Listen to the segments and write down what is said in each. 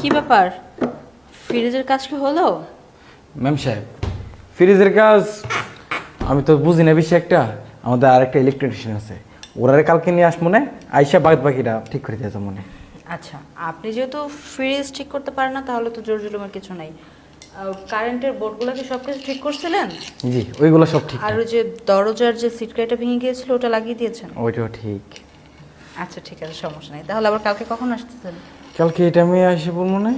কি ব্যাপার, ফ্রিজের কাজ কি হলো? ম্যাম সাহেব, ফ্রিজের কাজ আমি তো বুঝি না বেশি একটা। আমাদের আরেকটা ইলেকট্রিশিয়ান আছে, ওরা কালকে নিয়ে আসবো না, আইসা বাকিটা ঠিক করে দিয়েছে মনে। আচ্ছা, আপনি যেহেতু ফ্রিজ ঠিক করতে পারেন না তাহলে তো জোর জুলুমের কিছু নাই। কারেন্টের বোর্ডগুলো কি সব কিছু ঠিক করছিলেন? জি, ওইগুলো সব ঠিক। আর ওই যে দরজার যে সিটকাইটা ভেঙে গিয়েছিল ওটা লাগিয়ে দিয়েছেন? ওইটাও ঠিক। আচ্ছা ঠিক আছে, সমস্যা নেই। তাহলে আবার কালকে কখন আসতেছেন? কালকে এটা আমি আসে বলবো না।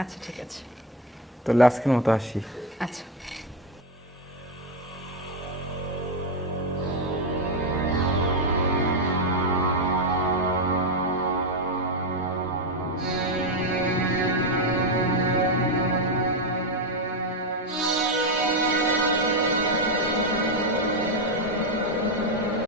আচ্ছা ঠিক আছে, তাহলে আজকের মতো আসি। আচ্ছা।